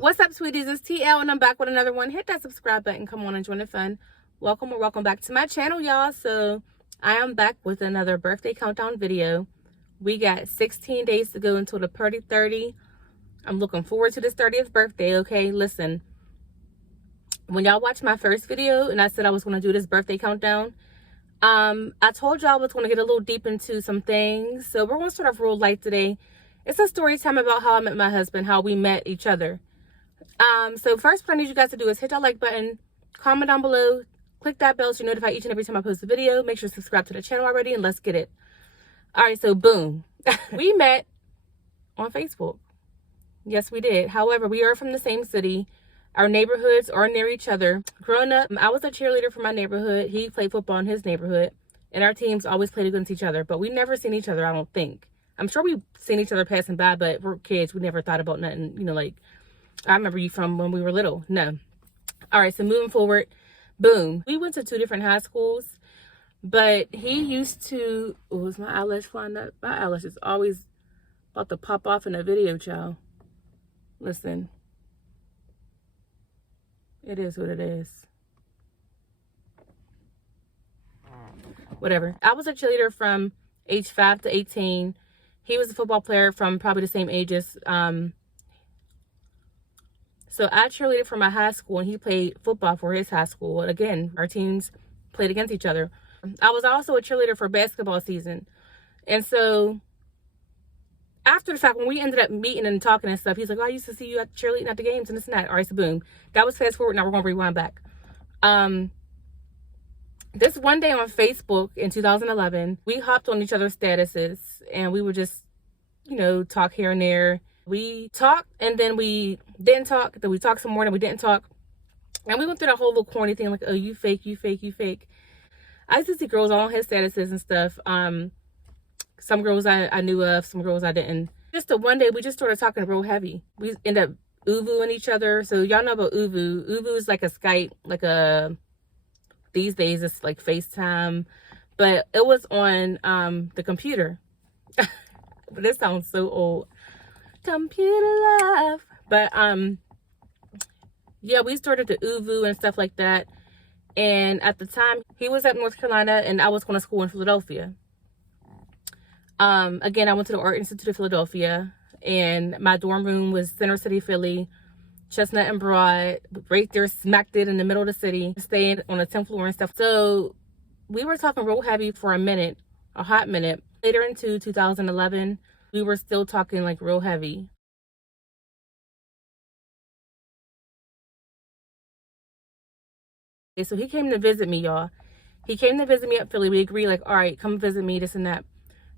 What's up, sweeties? It's TeeElle, and I'm back with another one. Hit that subscribe button. Come on and join the fun. Welcome or welcome back to my channel, y'all. So I am back with another birthday countdown video. We got 16 days to go until the party 30. I'm looking forward to this 30th birthday, okay? Listen, when y'all watched my first video and I said I was going to do this birthday countdown, I told y'all I was going to get a little deep into some things. So we're going to start off real light today. It's a story time about how I met my husband, how we met each other. So first what I need you guys to do is hit that like button, comment down below, click that bell so you're notified each and every time I post a video. Make sure to subscribe to the channel already, and let's get it. All right, so boom. We met on Facebook. Yes, we did. However, we are from the same city. Our neighborhoods are near each other. Growing up, I was a cheerleader for my neighborhood. He played football in his neighborhood, and our teams always played against each other, but we never seen each other, I don't think. I'm sure we've seen each other passing by, but we're kids. We never thought about nothing, you know, like, I remember you from when we were little. No. All right, so moving forward, boom. We went to 2 different high schools, but he used to, oh, is my eyelash flying up? My eyelash is always about to pop off in a video, child. Listen. It is what it is. Whatever. I was a cheerleader from age 5 to 18. He was a football player from probably the same ages. So I cheerleaded for my high school, and he played football for his high school. Again, our teams played against each other. I was also a cheerleader for basketball season. And so after the fact, when we ended up meeting and talking and stuff, he's like, oh, I used to see you at cheerleading at the games and this and that. All right, so boom. That was fast forward. Now we're going to rewind back. This one day on Facebook in 2011, we hopped on each other's statuses, and we would just, you know, talk here and there. We talked, and then we didn't talk. Then we talked some more, and we didn't talk. And we went through that whole little corny thing, like, oh, you fake, you fake, you fake. I used to see girls on his statuses and stuff. Some girls I knew of, some girls I didn't. Just the one day, we just started talking real heavy. We ended up uvuing each other. So y'all know about uvu. Uvu is like a Skype, like a, these days it's like FaceTime. But it was on the computer. But this sounds so old. Computer love. But yeah, we started to uvu and stuff like that. And at the time, he was at North Carolina and I was going to school in Philadelphia. Again, I went to the Art Institute of Philadelphia, and my dorm room was Center City, Philly, Chestnut and Broad, right there, smack dead in the middle of the city, staying on the 10th floor and stuff. So we were talking real heavy for a minute, a hot minute. Later into 2011, we were still talking like real heavy. So he came to visit me, y'all. He came to visit me at Philly. We agreed, like, all right, come visit me, this and that.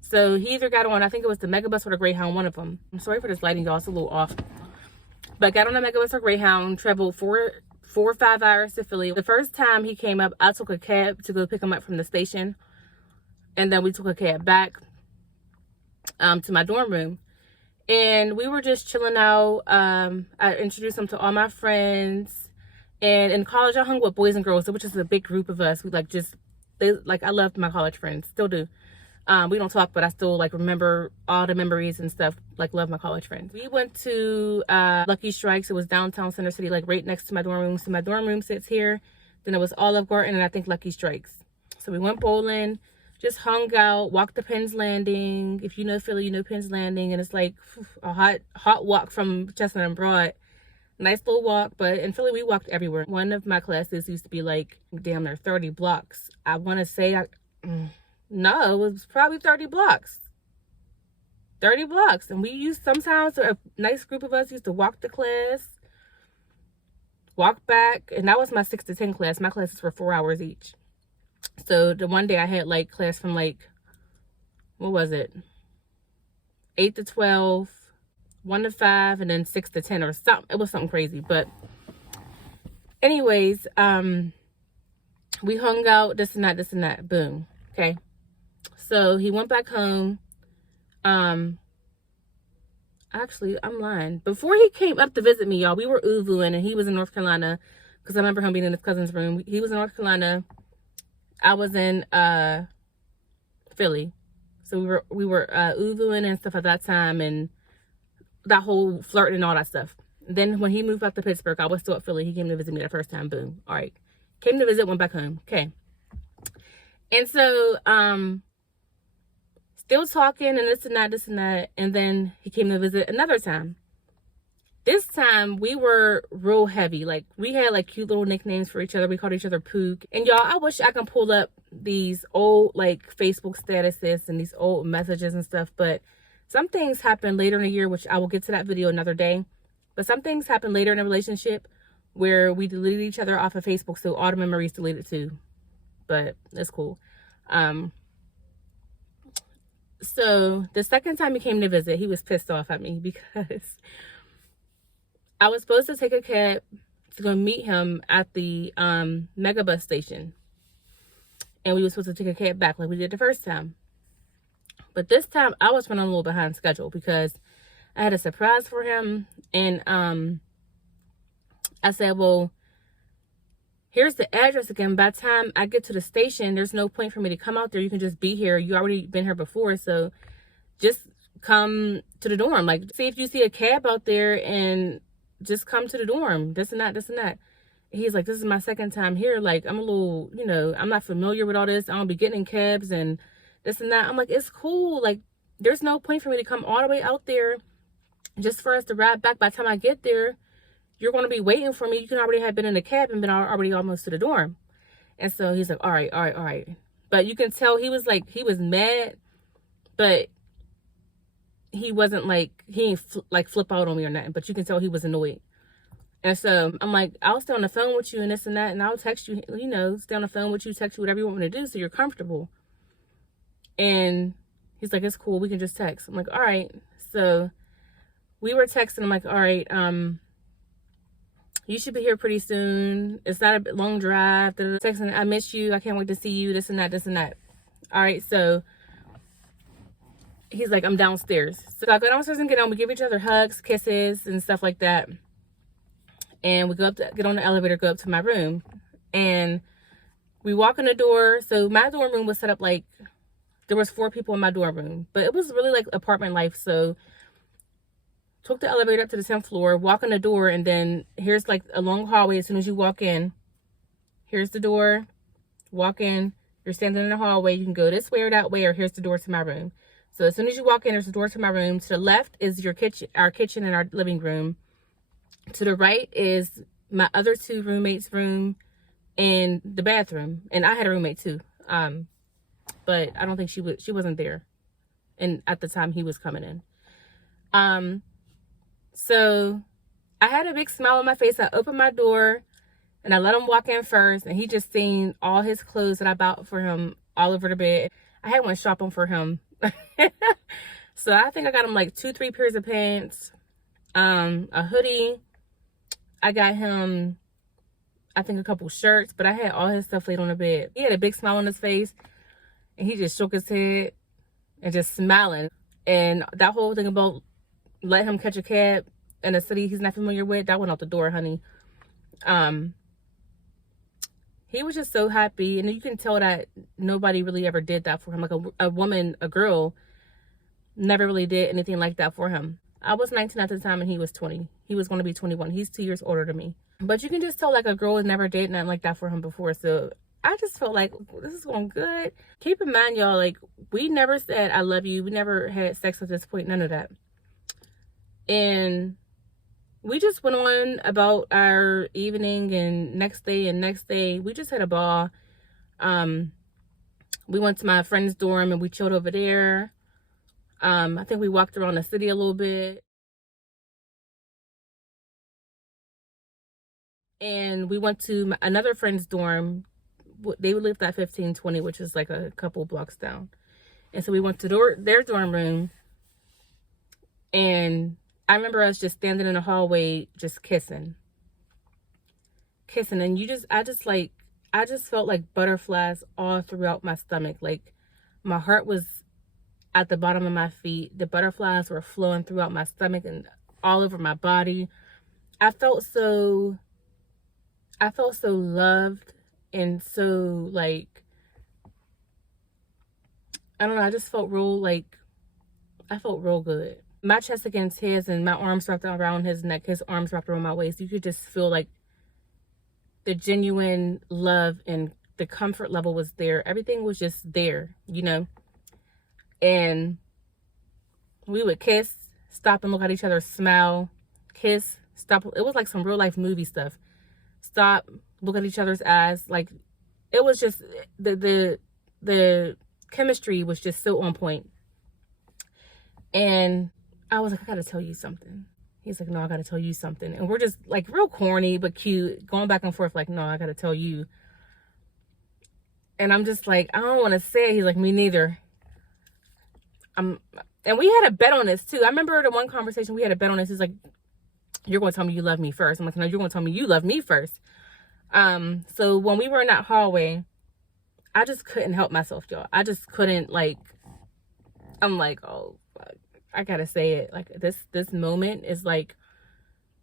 So he either got on, I think it was the Megabus or the Greyhound, one of them. I'm sorry for this lighting, y'all. It's a little off. But got on the Megabus or Greyhound, traveled 4 or 5 hours to Philly. The first time he came up, I took a cab to go pick him up from the station. And then we took a cab back to my dorm room. And we were just chilling out. I introduced him to all my friends. And in college, I hung with boys and girls, which is a big group of us. We I loved my college friends, still do. We don't talk, but I still like remember all the memories and stuff, like love my college friends. We went to Lucky Strikes. It was downtown Center City, like right next to my dorm room. So my dorm room sits here. Then it was Olive Garden and I think Lucky Strikes. So we went bowling, just hung out, walked to Penn's Landing. If you know Philly, you know Penn's Landing. And it's like a hot walk from Chestnut and Broad. Nice little walk, but in Philly, we walked everywhere. One of my classes used to be like, damn near 30 blocks. I want to say, no, it was probably 30 blocks. 30 blocks. And we used, sometimes a nice group of us used to walk to class, walk back. And that was my 6 to 10 class. My classes were 4 hours each. So the one day I had like class from like, what was it? 8 to 12. 1 to 5, and then 6 to 10 or something. It was something crazy. But anyways, we hung out, this and that, boom. Okay. So he went back home. Actually, I'm lying. Before he came up to visit me, y'all, we were uvuing, and he was in North Carolina, because I remember him being in his cousin's room. He was in North Carolina. I was in Philly. So we were uvuing and stuff at that time, and that whole flirting and all that stuff. Then when he moved back to Pittsburgh, I was still at Philly. He came to visit me the first time. Boom. All right. Came to visit, went back home. Okay. And so, still talking and this and that, this and that. And then he came to visit another time. This time we were real heavy. Like, we had like cute little nicknames for each other. We called each other Pook. And y'all, I wish I can pull up these old like Facebook statuses and these old messages and stuff. But some things happen later in the year, which I will get to that video another day. But some things happen later in a relationship where we deleted each other off of Facebook. So all the memories deleted too. But it's cool. So the second time he came to visit, he was pissed off at me because I was supposed to take a cab to go meet him at the megabus station. And we were supposed to take a cab back like we did the first time. But this time I was running a little behind schedule because I had a surprise for him. And I said, well, here's the address again. By the time I get to the station, there's no point for me to come out there. You can just be here. You already been here before. So just come to the dorm. Like, see if you see a cab out there and just come to the dorm. This and that, this and that. He's like, this is my second time here. Like, I'm a little, you know, I'm not familiar with all this. I don't be getting in cabs and this and that. I'm like, it's cool. Like, there's no point for me to come all the way out there just for us to ride back. By the time I get there, you're going to be waiting for me. You can already have been in the cab and been already almost to the dorm. And so he's like, all right, all right, all right. But you can tell he was like, he was mad, but he wasn't like, he ain't flip out on me or nothing, but you can tell he was annoyed. And so I'm like, I'll stay on the phone with you and this and that, and I'll text you, you know, stay on the phone with you, text you, whatever you want me to do so you're comfortable. And he's like, it's cool, we can just text. I'm like, all right. So we were texting. I'm like, all right, you should be here pretty soon. It's not a long drive. Texting, I miss you, I can't wait to see you, this and that, this and that. All right, so he's like, I'm downstairs. So I go downstairs and get on. We give each other hugs, kisses, and stuff like that. And we go up to, get on the elevator, go up to my room. And we walk in the door. So my dorm room was set up like, there was 4 people in my dorm room. But it was really like apartment life. So took the elevator up to the 10th floor, walk in the door, and then here's like a long hallway. As soon as you walk in, here's the door, walk in, you're standing in the hallway. You can go this way or that way, or here's the door to my room. So as soon as you walk in, there's the door to my room. To the left is your kitchen, our kitchen and our living room. To the right is my other 2 roommates' room and the bathroom. And I had a roommate too. But I don't think she wasn't there. And at the time he was coming in. So I had a big smile on my face. I opened my door and I let him walk in first, and he just seen all his clothes that I bought for him all over the bed. I had one shopping for him. So I think I got him like 2-3 pairs of pants, a hoodie. I got him, I think, a couple shirts, but I had all his stuff laid on the bed. He had a big smile on his face, and he just shook his head and just smiling. And that whole thing about let him catch a cab in a city he's not familiar with, that went out the door, honey. He was just so happy, and you can tell that nobody really ever did that for him. Like a girl never really did anything like that for him. I was 19 at the time and he was 20. He was going to be 21. He's 2 years older than me. But you can just tell like a girl never did nothing like that for him before. So I just felt like this is going good. Keep in mind, y'all, like, we never said I love you. We never had sex at this point. None of that. And we just went on about our evening, and next day we just had a ball. We went to my friend's dorm and we chilled over there. I think we walked around the city a little bit. And we went to another friend's dorm. They lived at 1520, which is like a couple blocks down. And so we went to their dorm room. And I remember us just standing in the hallway, just kissing. And I just felt like butterflies all throughout my stomach. Like, my heart was at the bottom of my feet. The butterflies were flowing throughout my stomach and all over my body. I felt so loved and so, like, I don't know, I just felt real, like, I felt real good. my chest against his and my arms wrapped around his neck, his arms wrapped around my waist. You could just feel like the genuine love and the comfort level was there. Everything was just there, you know. And we would kiss, stop and look at each other, smile, kiss, stop. It was like some real life movie stuff. Stop, look at each other's eyes. Like, it was just, the chemistry was just so on point. And I was like, I gotta tell you something. He's like, no, I gotta tell you something. And we're just like real corny but cute, going back and forth like, no, I gotta tell you. And I'm just like, I don't want to say it. He's like, me neither. And we had a bet on this too. I remember the one conversation we had a bet on this. He's like, you're going to tell me you love me first. I'm like, no, you're going to tell me you love me first. So when we were in that hallway, I just couldn't help myself, y'all. I just couldn't, like, I'm like, oh, fuck, I gotta say it. Like, this moment is like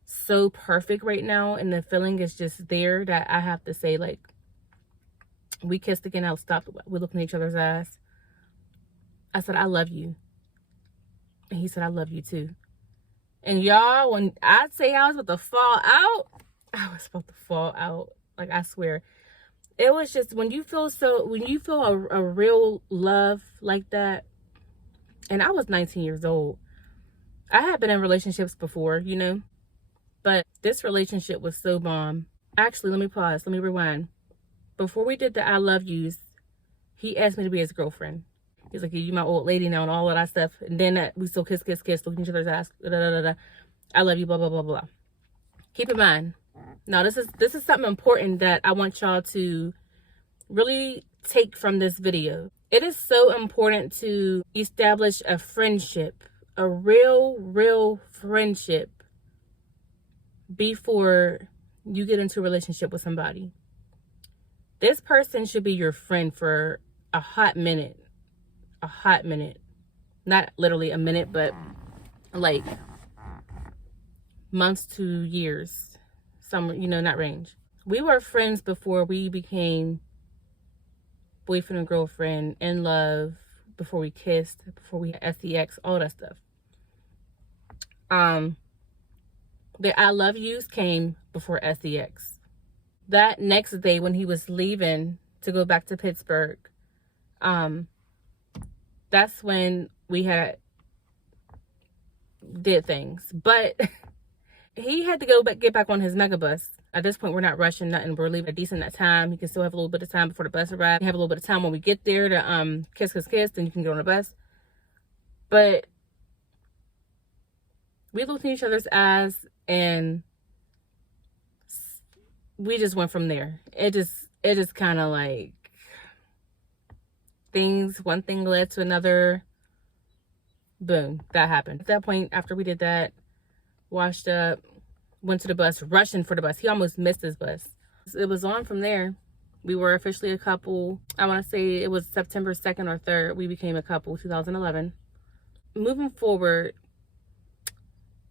so perfect right now, and the feeling is just there that I have to say, like, we kissed again. I stopped. We looked in each other's eyes. I said, I love you. And he said, I love you too. And y'all, when I say I was about to fall out, I was about to fall out. Like, I swear. It was just, when you feel a real love like that, and I was 19 years old. I had been in relationships before, you know, but this relationship was so bomb. Actually, let me pause. Let me rewind. Before we did the I love yous, he asked me to be his girlfriend. He's like, you my old lady now and all of that stuff. And then we still kiss, look in each other's eyes. I love you, blah, blah, blah, blah. Keep in mind, now this is something important that I want y'all to really take from this video. It is so important to establish a friendship, a real friendship, before you get into a relationship with somebody. This person should be your friend for a hot minute. Not literally a minute, but like months to years. Some, you know, not range. We were friends before we became boyfriend and girlfriend, in love, before we kissed, before we had sex, all that stuff. The I love yous came before sex. That next day when he was leaving to go back to Pittsburgh, that's when we did things. But he had to get back on his megabus. At this point, we're not rushing nothing. We're leaving a decent time. He can still have a little bit of time before the bus arrives. We have a little bit of time when we get there to kiss, then you can get on the bus. But we looked in each other's eyes and we just went from there. It just kind of like one thing led to another. Boom, that happened. At that point, after we did that, washed up, went to the bus, rushing for the bus. He almost missed his bus. It was on from there. We were officially a couple. I want to say it was September 2nd or 3rd. We became a couple, 2011. Moving forward,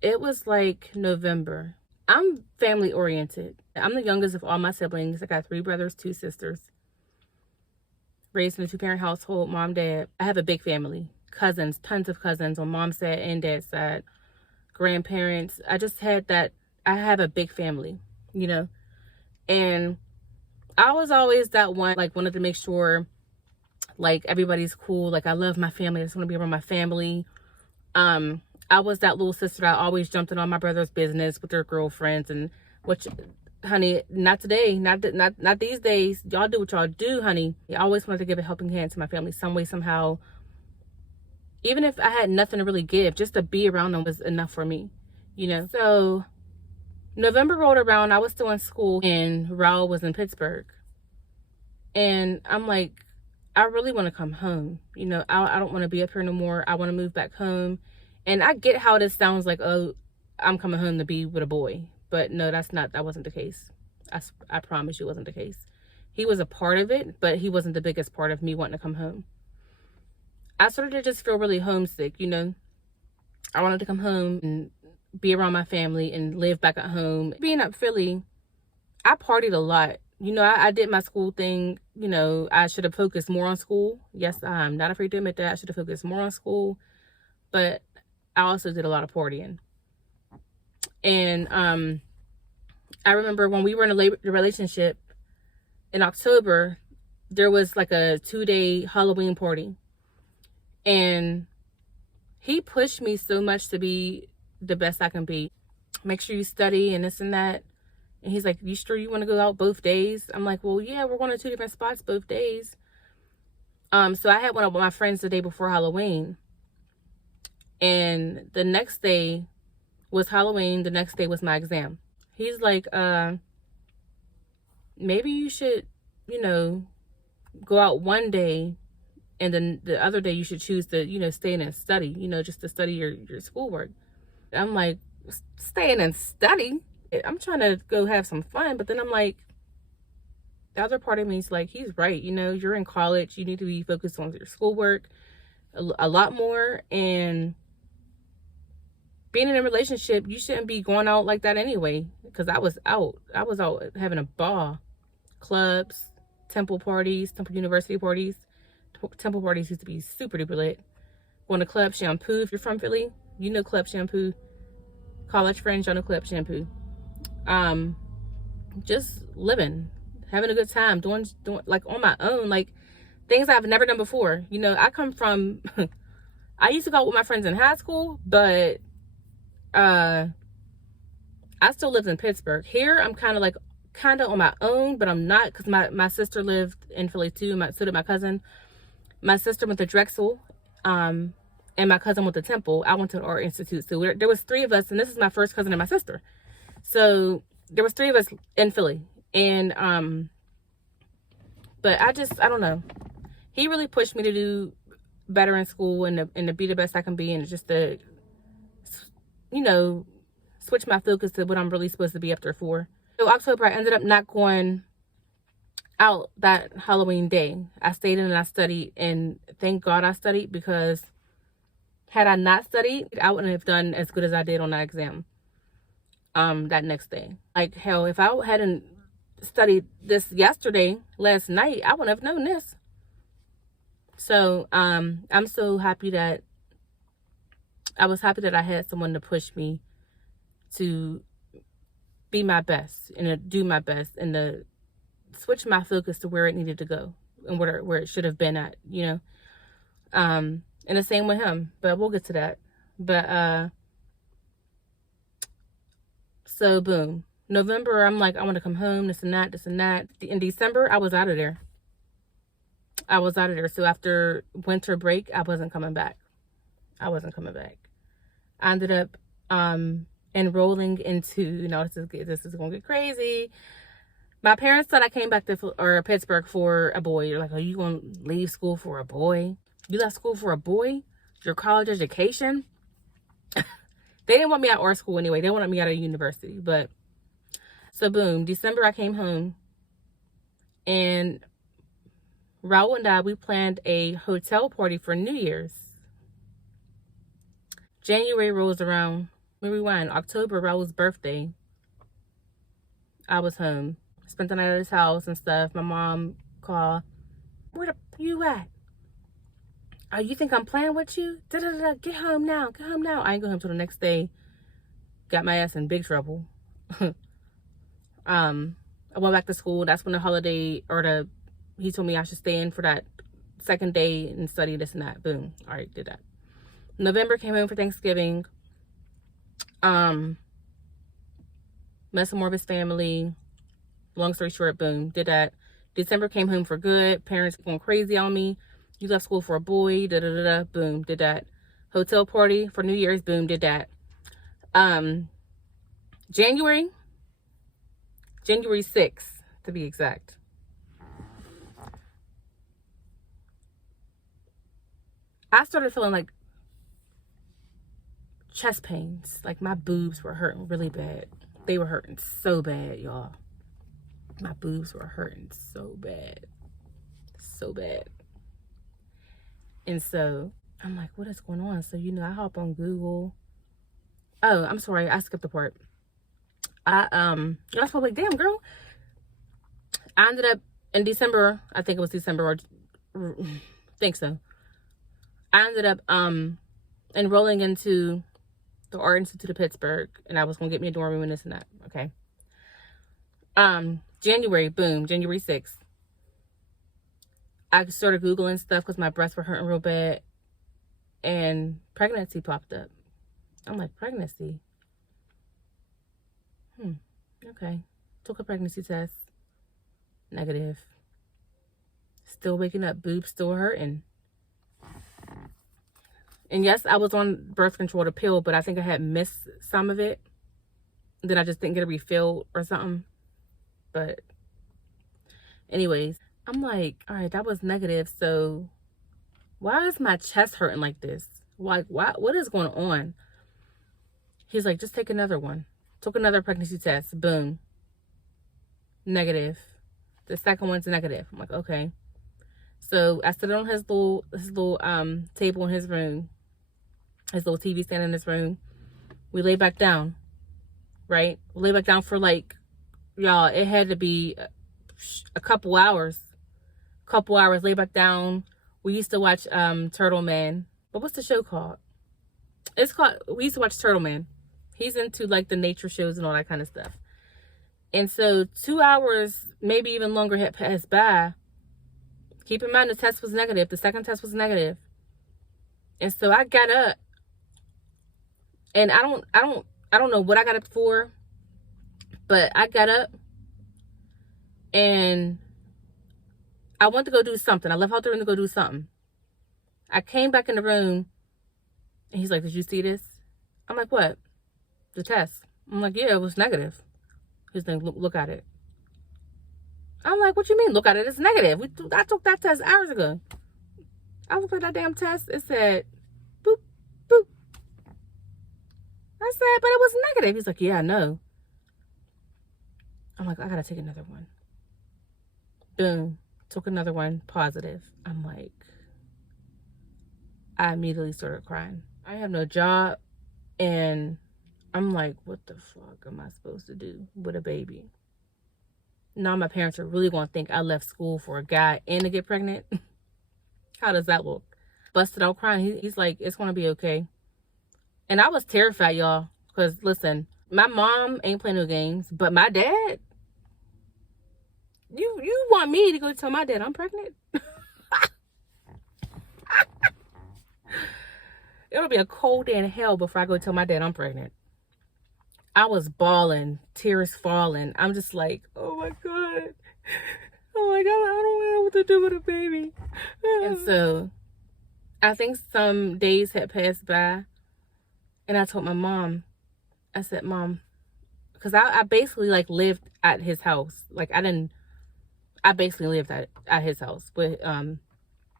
it was like November. I'm family oriented. I'm the youngest of all my siblings. I got 3 brothers, 2 sisters. Raised in a 2-parent household, mom, dad. I have a big family. Cousins, tons of cousins on mom's side and dad's side. Grandparents. I just had that. I have a big family, you know. And I was always that one, like, wanted to make sure, like, everybody's cool. Like, I love my family. I just want to be around my family. I was that little sister that always jumped in on my brother's business with their girlfriends, and which, honey, not today, not these days. Y'all do what y'all do, honey. I always wanted to give a helping hand to my family some way, somehow. Even if I had nothing to really give, just to be around them was enough for me, you know. So November rolled around. I was still in school and Raul was in Pittsburgh. And I'm like, I really want to come home. You know, I don't want to be up here no more. I want to move back home. And I get how this sounds like, oh, I'm coming home to be with a boy. But no, that wasn't the case. I promise you it wasn't the case. He was a part of it, but he wasn't the biggest part of me wanting to come home. I started to just feel really homesick, you know. I wanted to come home and be around my family and live back at home. Being up Philly, I partied a lot. You know, I did my school thing. You know, I should have focused more on school. Yes, I'm not afraid to admit that. I should have focused more on school. But I also did a lot of partying. And I remember when we were in a relationship in October, there was like a 2-day Halloween party. And he pushed me so much to be the best I can be. Make sure you study and this and that. And he's like, you sure you want to go out both days? I'm like, well, yeah, we're going to 2 different spots both days. So I had one up with my friends the day before Halloween. And the next day was Halloween. The next day was my exam. He's like, maybe you should, you know, go out one day, and then the other day you should choose to, you know, stay in and study, you know, just to study your schoolwork. I'm like, staying and study? I'm trying to go have some fun. But then I'm like, the other part of me is like, he's right. You know, you're in college. You need to be focused on your schoolwork a lot more. And being in a relationship, you shouldn't be going out like that anyway. Because I was out having a ball. Clubs, Temple parties, Temple University parties. Temple parties used to be super duper lit. Going to Club Shampoo. If you're from Philly, you know Club Shampoo. College friends, y'all know Club Shampoo. Just living, having a good time, doing like on my own, like things I've never done before. You know, I come from I used to go out with my friends in high school, but I still lived in Pittsburgh. Here I'm kind of on my own, but I'm not, because my sister lived in Philly too. So did my cousin. My sister went to Drexel, and my cousin went to Temple. I went to the Art Institute. So there was 3 of us, and this is my first cousin and my sister. So there was 3 of us in Philly. And but I don't know. He really pushed me to do better in school and to be the best I can be, and just to, you know, switch my focus to what I'm really supposed to be up there for. So October, I ended up not going out that Halloween day. I stayed in and I studied, and thank God I studied, because had I not studied, I wouldn't have done as good as I did on that exam that next day. Like, hell, if I hadn't studied this last night, I wouldn't have known this. So I'm so happy that I had someone to push me to be my best and to do my best and to switch my focus to where it needed to go and where it should have been at, you know. And the same with him, but we'll get to that. But so boom, November, I'm like, I want to come home, this and that. In December, I was out of there. So after winter break, I wasn't coming back. I ended up enrolling into, you know, this is gonna get crazy. My parents thought I came back to Pittsburgh for a boy. You're like, are you gonna leave school for a boy? You left school for a boy? Your college education? They didn't want me out of art school anyway. They wanted me out of university. But so boom, December I came home, and Raul and I, we planned a hotel party for New Year's. January rolls around. We rewind. October, Raul's birthday. I was home. Spent the night at his house and stuff. My mom called. Where the you at? Oh, you think I'm playing with you? Get home now. I ain't go home till the next day. Got my ass in big trouble. I went back to school. That's when the holiday, he told me I should stay in for that second day and study this and that. Boom. All right, did that. November, came home for Thanksgiving. Met some more of his family. Long story short, boom, did that. December, came home for good. Parents going crazy on me. You left school for a boy. Boom, did that. Hotel party for New Year's. Boom, did that. January 6th, to be exact. I started feeling like chest pains. Like my boobs were hurting really bad. They were hurting so bad, y'all. My boobs were hurting so bad. So bad. And so I'm like, what is going on? So, you know, I hop on Google. Oh, I'm sorry. I skipped the part. I was like, damn, girl. I ended up in December. I think it was December, or think so. I ended up enrolling into the Art Institute of Pittsburgh, and I was going to get me a dorm room and this and that. Okay. January 6th. I started Googling stuff because my breasts were hurting real bad, and pregnancy popped up. I'm like, pregnancy? Okay. Took a pregnancy test. Negative. Still waking up, boobs still hurting. And yes, I was on birth control, the pill, but I think I had missed some of it. Then I just didn't get it refilled or something. But anyways, I'm like, all right, that was negative. So why is my chest hurting like this? Like, what is going on? He's like, just take another one. Took another pregnancy test. Boom. Negative. The second one's negative. I'm like, okay. So I stood on his little table in his room. His little TV stand in his room. We lay back down. Right? We lay back down for like, y'all, it had to be a couple hours. Lay back down. We used to watch Turtle Man. But what's the show called? We used to watch Turtle Man. He's into like the nature shows and all that kind of stuff. And so 2 hours, maybe even longer, had passed by. Keep in mind the test was negative. The second test was negative. And so I got up. And I don't know what I got up for. But I got up. And I went to go do something. I left out the room to go do something. I came back in the room. And he's like, did you see this? I'm like, what? The test. I'm like, yeah, it was negative. He's like, look at it. I'm like, what you mean, look at it? It's negative. I took that test hours ago. I looked at that damn test. It said, boop, boop. I said, but it was negative. He's like, yeah, I know. I'm like, I gotta take another one. Boom. Took another one. Positive. I'm like, I immediately started crying. I have no job. And I'm like, what the fuck am I supposed to do with a baby? Now my parents are really going to think I left school for a guy and to get pregnant. How does that look? Busted out crying. He's like, it's going to be okay. And I was terrified, y'all. Because, listen, my mom ain't playing no games. But my dad, you want me to go tell my dad I'm pregnant? It'll be a cold day in hell before I go tell my dad I'm pregnant. I was bawling, tears falling. I'm just like, oh my God. Oh my God, I don't know what to do with a baby. And so I think some days had passed by. And I told my mom, I said, Mom, because I basically like lived at his house. Like I basically lived at his house with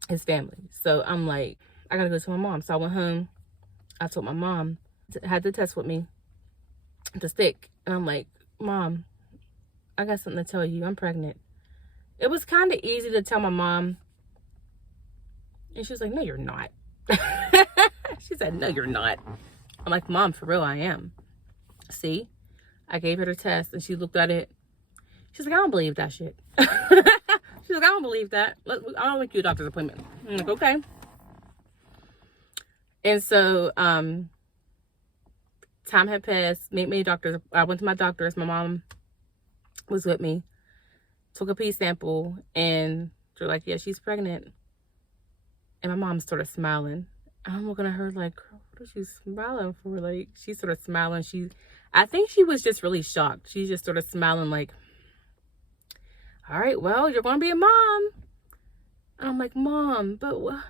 his family. So I'm like, I gotta go to my mom. So I went home. I told my mom, had the test with me, the stick. And I'm like, Mom, I got something to tell you. I'm pregnant. It was kind of easy to tell my mom. And she was like, no, you're not. She said, no, you're not. I'm like, Mom, for real, I am. See? I gave her the test and she looked at it. She's like, I don't believe that shit. She's like, I don't believe that. I'll make you a doctor's appointment. I'm like, okay. And so, time had passed. Made me a doctor. I went to my doctor's. My mom was with me. Took a pee sample. And they're like, yeah, she's pregnant. And my mom started smiling. I'm looking at her like, what is she smiling for? Like, she started smiling. I think she was just really shocked. She just started smiling like, all right, well, you're going to be a mom. And I'm like, Mom, but what?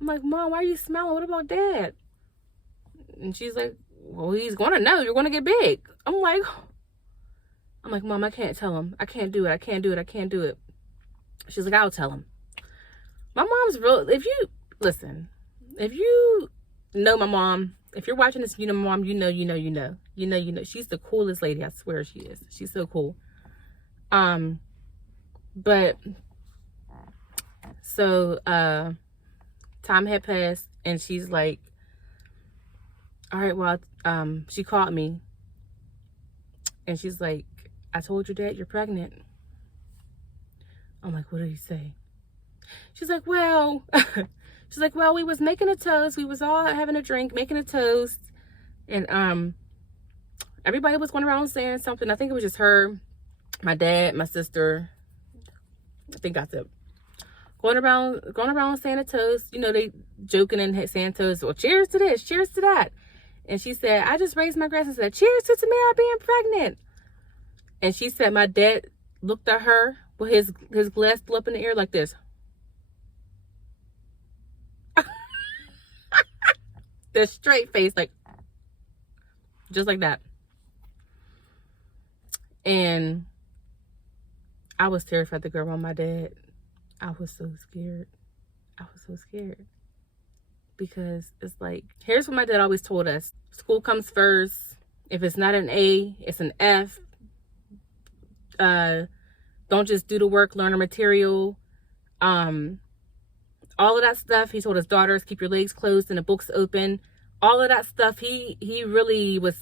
I'm like, Mom, why are you smiling? What about Dad? And she's like, well, he's going to know. You're going to get big. I'm like, Mom, I can't tell him. I can't do it. I can't do it. I can't do it. She's like, I'll tell him. My mom's real. If you know my mom, if you're watching this, you know my mom, you know. She's the coolest lady. I swear she is. She's so cool. But so time had passed and she's like, all right, well, she called me and she's like, I told your dad you're pregnant. I'm like, what did he say? She's like, well, She's like, well, we was making a toast. We was all having a drink, making a toast. And everybody was going around saying something. I think it was just her, my dad, my sister. I think that's it. Going around saying a toast. You know, they joking and saying toast. Well, cheers to this, cheers to that. And she said, I just raised my glass and said, cheers to Tamara being pregnant. And she said, my dad looked at her with his glass still up in the air like this. The straight face, like, just like that. And I was terrified to go around my dad. I was so scared. I was so scared. Because it's like, here's what my dad always told us. School comes first. If it's not an A, it's an F. Don't just do the work, learn the material. All of that stuff. He told his daughters, keep your legs closed and the books open. All of that stuff. He really was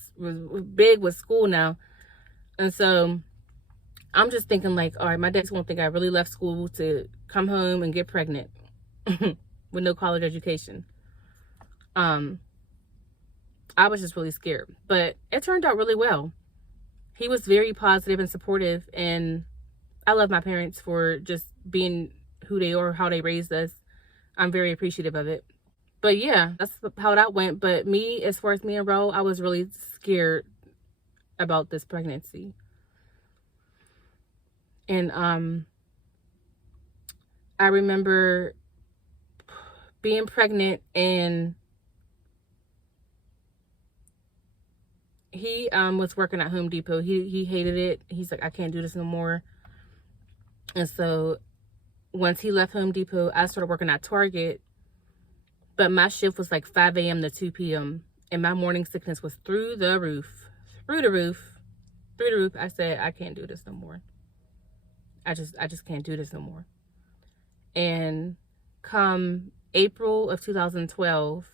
big with school now. And so I'm just thinking like, all right, my dad's gonna think I really left school to come home and get pregnant with no college education. I was just really scared, but it turned out really well. He was very positive and supportive, and I love my parents for just being who they are, how they raised us. I'm very appreciative of it. But yeah, that's how that went. But me, as far as me and Ro, I was really scared about this pregnancy. And I remember being pregnant, and he was working at Home Depot. He hated it. He's like, I can't do this no more. And so once he left Home Depot, I started working at Target. But my shift was like 5 a.m. to 2 p.m. And my morning sickness was through the roof. Through the roof. Through the roof. I said, I can't do this no more. I just can't do this no more. And come April of 2012,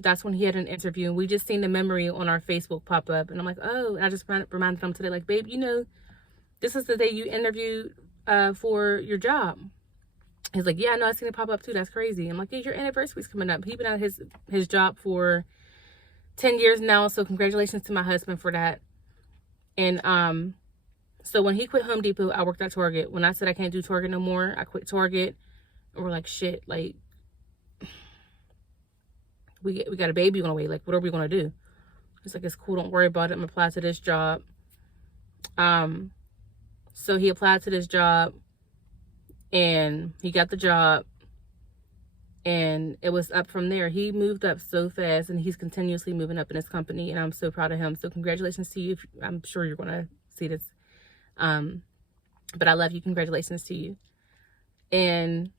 that's when he had an interview, and we just seen the memory on our Facebook pop up, and I'm like, oh, and I just reminded him today, like, babe, you know, this is the day you interviewed for your job. He's like, yeah, I know, I seen it pop up too. That's crazy. I'm like, yeah, your anniversary's coming up. He's been at his job for 10 years now, so congratulations to my husband for that. And so when he quit Home Depot, I worked at Target. When I said I can't do Target no more, I quit Target. And we're like, shit, like, we got a baby on the way. Like, what are we going to do? He's like, it's cool. Don't worry about it. I'm going to apply to this job. So he applied to this job, and he got the job, and it was up from there. He moved up so fast, and he's continuously moving up in his company, and I'm so proud of him. So congratulations to you. I'm sure you're going to see this. But I love you. Congratulations to you. And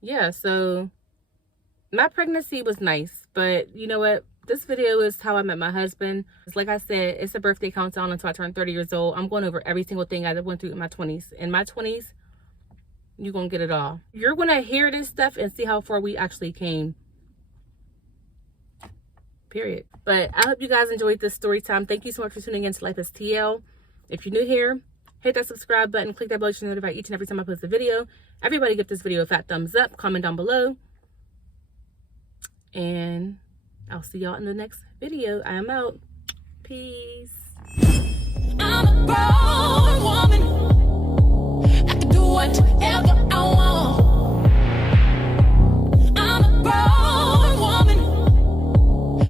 yeah, so my pregnancy was nice, but you know what? This video is how I met my husband. It's like I said, it's a birthday countdown until I turn 30 years old. I'm going over every single thing I went through in my 20s. In my 20s, you're going to get it all. You're going to hear this stuff and see how far we actually came. Period. But I hope you guys enjoyed this story time. Thank you so much for tuning in to Life is TL. If you're new here, hit that subscribe button, click that bell to be notified each and every time I post a video. Everybody give this video a fat thumbs up, comment down below. And I'll see y'all in the next video. I am out. Peace. I'm